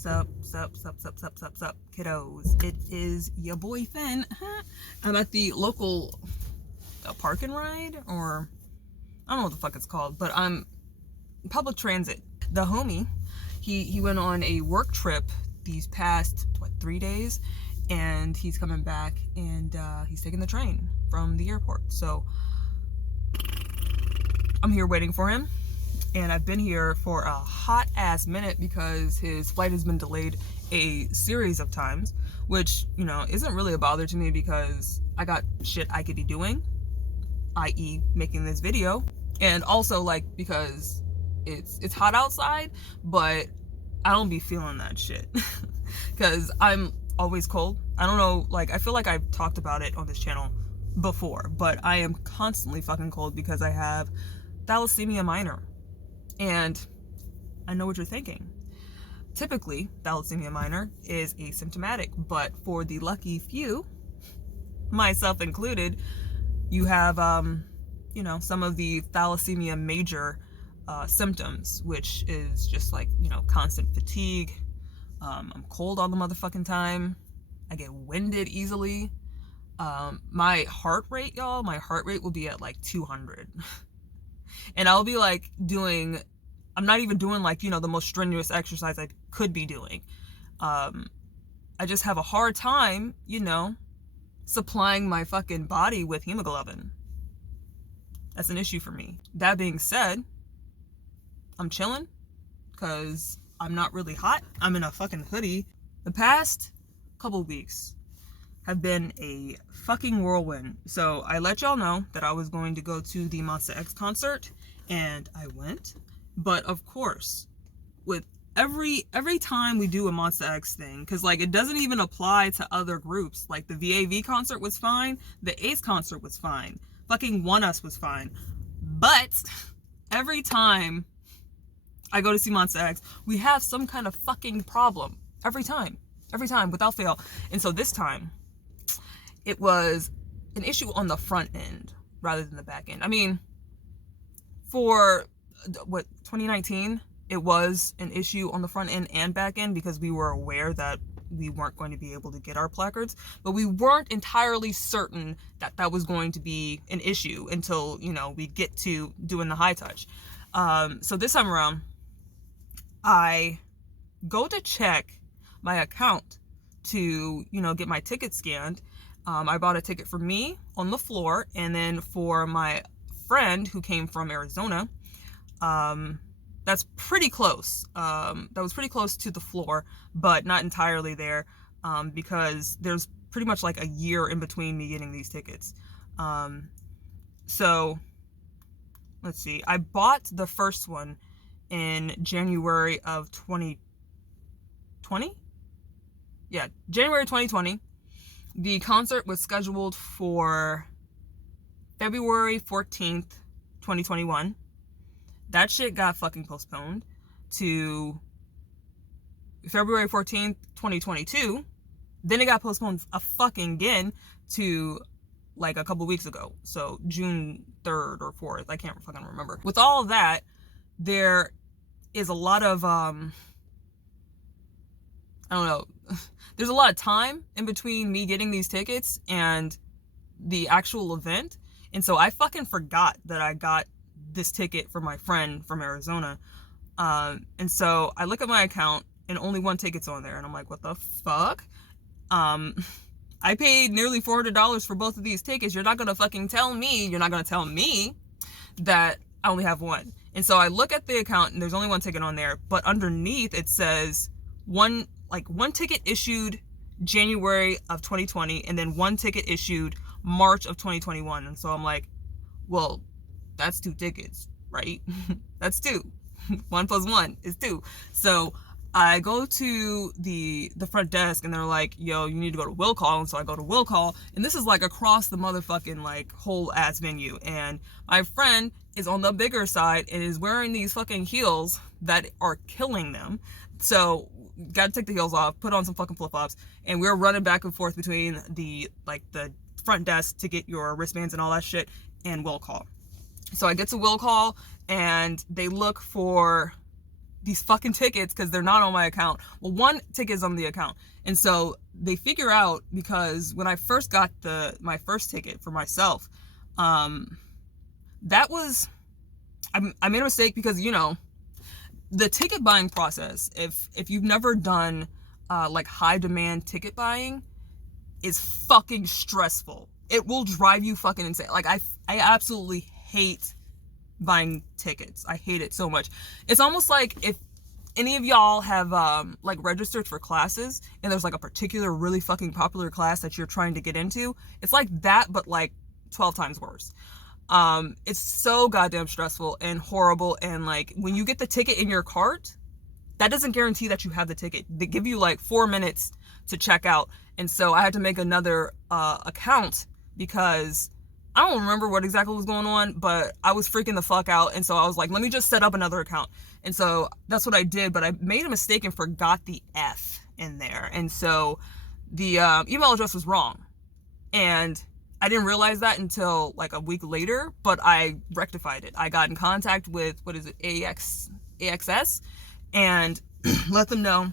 Sup, kiddos. It is your boy Finn. I'm at the local park and ride, or I don't know what the fuck it's called, but I'm public transit. The homie, he went on a work trip these past 3 days, and he's coming back, and he's taking the train from the airport. So I'm here waiting for him. And I've been here for a hot ass minute because his flight has been delayed a series of times, which, you know, isn't really a bother to me because I got shit I could be doing, i.e. making this video. And also, like, because it's hot outside, but I don't be feeling that shit because I'm always cold. I don't know, like, I feel like I've talked about it on this channel before, but I am constantly fucking cold because I have thalassemia minor. And I know what you're thinking. Typically, thalassemia minor is asymptomatic, but for the lucky few, myself included, you have, you know, some of the thalassemia major symptoms, which is just like, you know, constant fatigue. I'm cold all the motherfucking time. I get winded easily. My heart rate, y'all, my heart rate will be at like 200. And I'll be like I'm not even doing like, you know, the most strenuous exercise I could be doing. I just have a hard time, you know, supplying my fucking body with hemoglobin. That's an issue for me. That being said, I'm chilling because I'm not really hot. I'm in a fucking hoodie. The past couple weeks have been a fucking whirlwind. So I let y'all know that I was going to go to the Monsta X concert, and I went. But of course, with every time we do a Monsta X thing, because like it doesn't even apply to other groups. Like the VAV concert was fine, the Ace concert was fine, fucking One Us was fine. But every time I go to see Monsta X, we have some kind of fucking problem. Every time, without fail. And so this time, it was an issue on the front end rather than the back end. I mean, for 2019, it was an issue on the front end and back end because we were aware that we weren't going to be able to get our placards, but we weren't entirely certain that that was going to be an issue until, you know, we get to doing the high touch. So this time around, I go to check my account to, you know, get my ticket scanned. I bought a ticket for me on the floor, and then for my friend who came from Arizona, that's pretty close. That was pretty close to the floor, but not entirely there, because there's pretty much like a year in between me getting these tickets. So let's see, I bought the first one in January of 2020. Yeah, January 2020. The concert was scheduled for February 14th, 2021. That shit got fucking postponed to February 14th, 2022. Then it got postponed a fucking again to like a couple weeks ago. So June 3rd or 4th. I can't fucking remember. With all of that, there is a lot of, I don't know. There's a lot of time in between me getting these tickets and the actual event. And so I fucking forgot that I got this ticket for my friend from Arizona. And so I look at my account and only one ticket's on there. And I'm like, what the fuck? I paid nearly $400 for both of these tickets. You're not going to fucking tell me that I only have one. And so I look at the account and there's only one ticket on there, but underneath it says one ticket issued January of 2020 and then one ticket issued March of 2021. And so I'm like, well, that's 2 tickets, right? That's 2. 1 plus 1 is 2. So I go to the front desk and they're like, yo, you need to go to will call. And so I go to will call, and this is like across the motherfucking like whole ass venue. And my friend is on the bigger side and is wearing these fucking heels that are killing them. So gotta take the heels off, put on some fucking flip-flops, and we're running back and forth between the front desk to get your wristbands and all that shit and will call. So I get to will call and they look for these fucking tickets because they're not on my account. Well, one ticket's on the account. And so they figure out, because when I first got my first ticket for myself, that was, I made a mistake because, the ticket buying process, if you've never done like high demand ticket buying, is fucking stressful. It will drive you fucking insane. Like I absolutely hate buying tickets. I hate it so much. It's almost like if any of y'all have like registered for classes and there's like a particular really fucking popular class that you're trying to get into, it's like that, but like 12 times worse. It's so goddamn stressful and horrible. And like when you get the ticket in your cart, that doesn't guarantee that you have the ticket. They give you like 4 minutes to check out. And so I had to make another account because I don't remember what exactly was going on, but I was freaking the fuck out. And so I was like, let me just set up another account. And so that's what I did, but I made a mistake and forgot the F in there. And so the email address was wrong. And I didn't realize that until like a week later, but I rectified it. I got in contact with, AXS, and let them know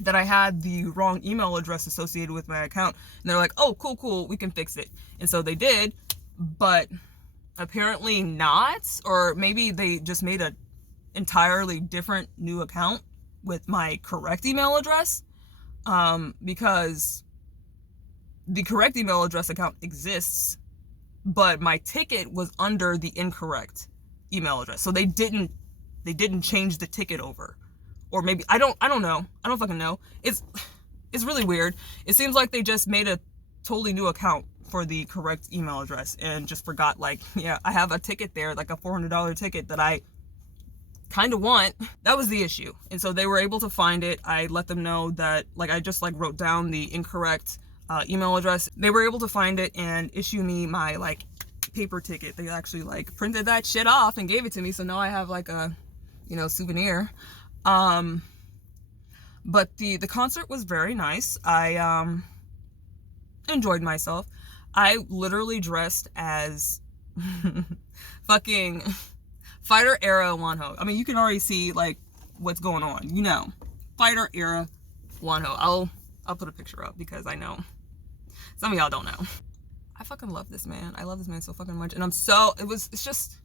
that I had the wrong email address associated with my account. And they're like, oh, cool, we can fix it. And so they did, but apparently not, or maybe they just made an entirely different new account with my correct email address, because the correct email address account exists, but my ticket was under the incorrect email address. So they didn't change the ticket over. Or maybe I don't know. I don't fucking know. It's really weird. It seems like they just made a totally new account for the correct email address and just forgot, like, yeah, I have a ticket there, like a $400 ticket that I kind of want. That was the issue. And so they were able to find it. I let them know that, like, I just like wrote down the incorrect email address. They were able to find it and issue me my like paper ticket. They actually like printed that shit off and gave it to me. So now I have like a, souvenir. But the concert was very nice. I enjoyed myself. I literally dressed as fucking Fighter era Wonho. I mean, you can already see like what's going on, Fighter era Wonho. I'll put a picture up because I know some of y'all don't know. I fucking love this man. I love this man so fucking much. And it's just,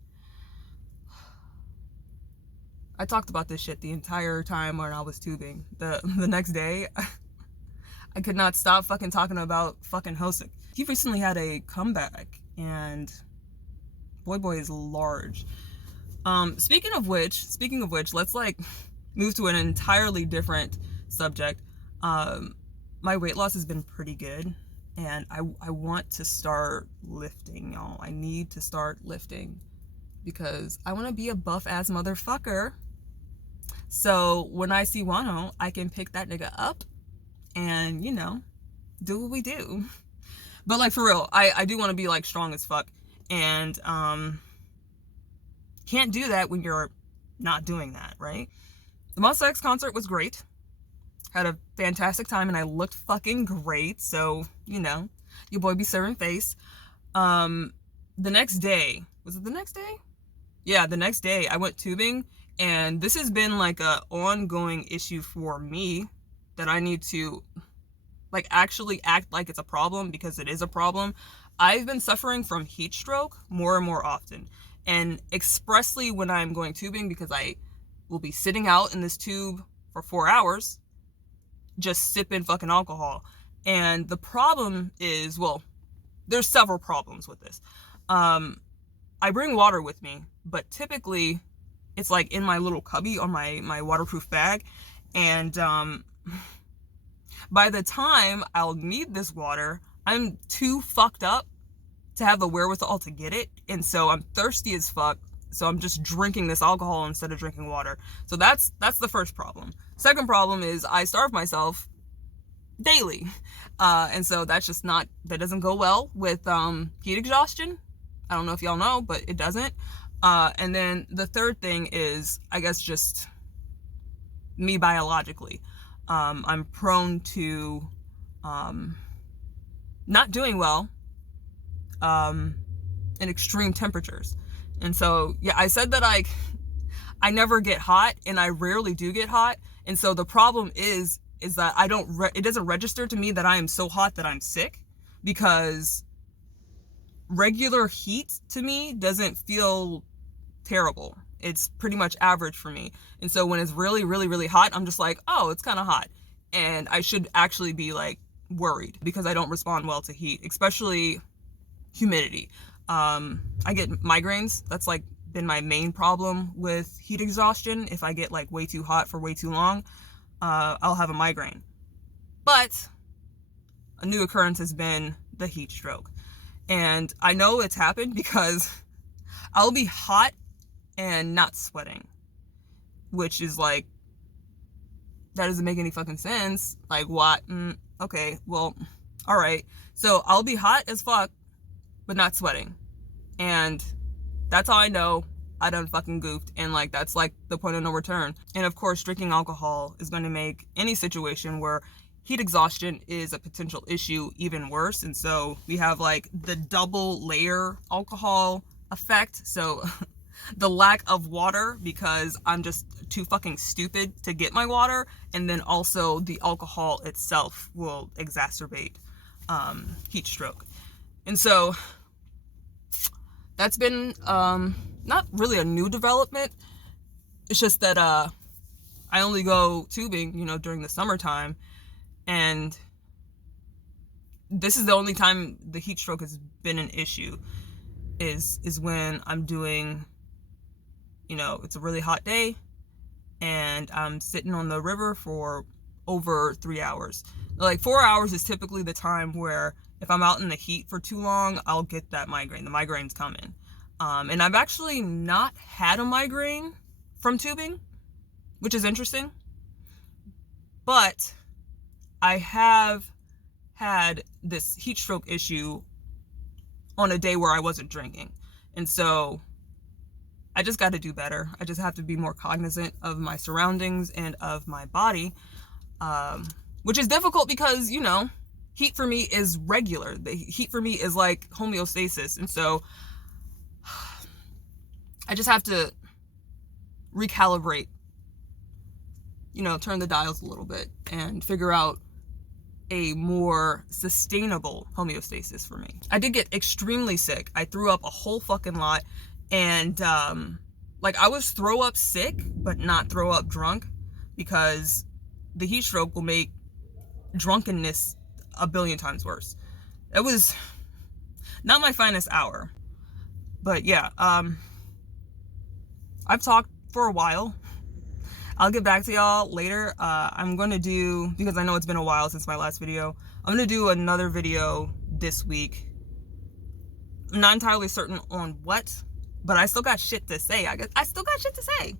I talked about this shit the entire time when I was tubing. The next day, I could not stop fucking talking about fucking Hosek. He recently had a comeback, and boy is large. Speaking of which, let's like move to an entirely different subject. My weight loss has been pretty good, and I want to start lifting, y'all. I need to start lifting because I want to be a buff ass motherfucker. So when I see Wano, I can pick that nigga up and, do what we do. But like for real, I do want to be like strong as fuck, and can't do that when you're not doing that, right? The Monsta X concert was great. Had a fantastic time, and I looked fucking great. So, your boy be serving face. The next day, was it the next day? Yeah, the next day I went tubing, and this has been like a ongoing issue for me that I need to like actually act like it's a problem, because it is a problem. I've been suffering from heat stroke more and more often, and expressly when I'm going tubing, because I will be sitting out in this tube for 4 hours just sipping fucking alcohol. And the problem is, well, there's several problems with this. I bring water with me, but typically it's like in my little cubby on my waterproof bag, and by the time I'll need this water, I'm too fucked up to have the wherewithal to get it, and so I'm thirsty as fuck, so I'm just drinking this alcohol instead of drinking water. So that's the first problem. Second problem is I starve myself daily, and so that doesn't go well with heat exhaustion. I don't know if y'all know, but it doesn't. And then the third thing is, I guess, just me biologically. I'm prone to not doing well in extreme temperatures. And so, yeah, I said that I I never get hot, and I rarely do get hot. And so the problem is that it doesn't register to me that I am so hot that I'm sick, because regular heat to me doesn't feel terrible. It's pretty much average for me. And so when it's really, really, really hot, I'm just like, oh, it's kind of hot. And I should actually be like worried, because I don't respond well to heat, especially humidity. I get migraines. That's like been my main problem with heat exhaustion. If I get like way too hot for way too long, I'll have a migraine. But a new occurrence has been the heat stroke. And I know it's happened because I'll be hot and not sweating, which is like, that doesn't make any fucking sense. Like, what? Okay, well, all right. So I'll be hot as fuck, but not sweating. And that's how I know I done fucking goofed. And like, that's like the point of no return. And of course, drinking alcohol is going to make any situation where heat exhaustion is a potential issue even worse. And so we have like the double layer alcohol effect. So the lack of water, because I'm just too fucking stupid to get my water, and then also the alcohol itself will exacerbate heat stroke. And so that's been not really a new development. It's just that I only go tubing, you know, during the summertime, and this is the only time the heat stroke has been an issue, is when I'm doing, you know, it's a really hot day and I'm sitting on the river for over 3 hours. Like 4 hours is typically the time where if I'm out in the heat for too long, I'll get that migraine. The migraine's coming. And I've actually not had a migraine from tubing, which is interesting. But I have had this heat stroke issue on a day where I wasn't drinking. And so I just got to do better. I just have to be more cognizant of my surroundings and of my body, which is difficult because, you know, heat for me is regular. The heat for me is like homeostasis. And so I just have to recalibrate, you know, turn the dials a little bit and figure out a more sustainable homeostasis for me. I did get extremely sick. I threw up a whole fucking lot. And like, I was throw up sick, but not throw up drunk, because the heat stroke will make drunkenness a billion times worse. It was not my finest hour. But yeah, I've talked for a while. I'll get back to y'all later. I'm going to do, because I know it's been a while since my last video, I'm going to do another video this week. I'm not entirely certain on what, but I still got shit to say. I still got shit to say.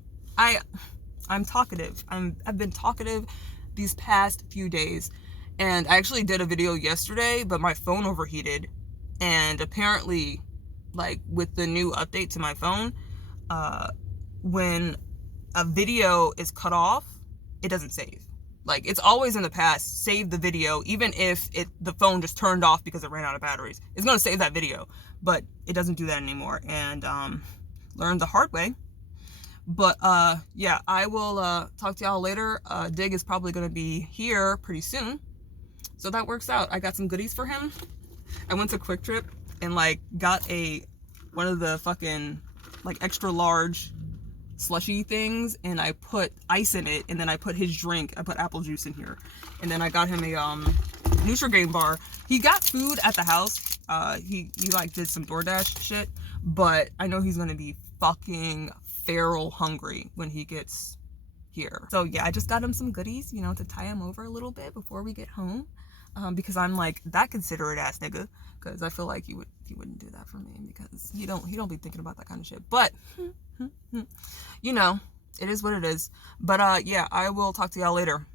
I'm talkative. I've been talkative these past few days. And I actually did a video yesterday, but my phone overheated. And apparently, like, with the new update to my phone, when a video is cut off, it doesn't save. Like, it's always in the past, save the video, even if the phone just turned off because it ran out of batteries. It's going to save that video, but it doesn't do that anymore. And learned the hard way. But yeah, I will talk to y'all later. Dig is probably going to be here pretty soon, so that works out. I got some goodies for him. I went to Quick Trip and like got one of the fucking like extra large slushy things, and I put ice in it, and then I put his drink. I put apple juice in here, and then I got him a Nutri-Grain bar. He got food at the house. He like did some DoorDash shit, but I know he's gonna be fucking feral hungry when he gets here. So yeah, I just got him some goodies, you know, to tie him over a little bit before we get home, because I'm like that considerate ass nigga, because I feel like he wouldn't do that for me, because he don't be thinking about that kind of shit. But you know, it is what it is. But yeah, I will talk to y'all later.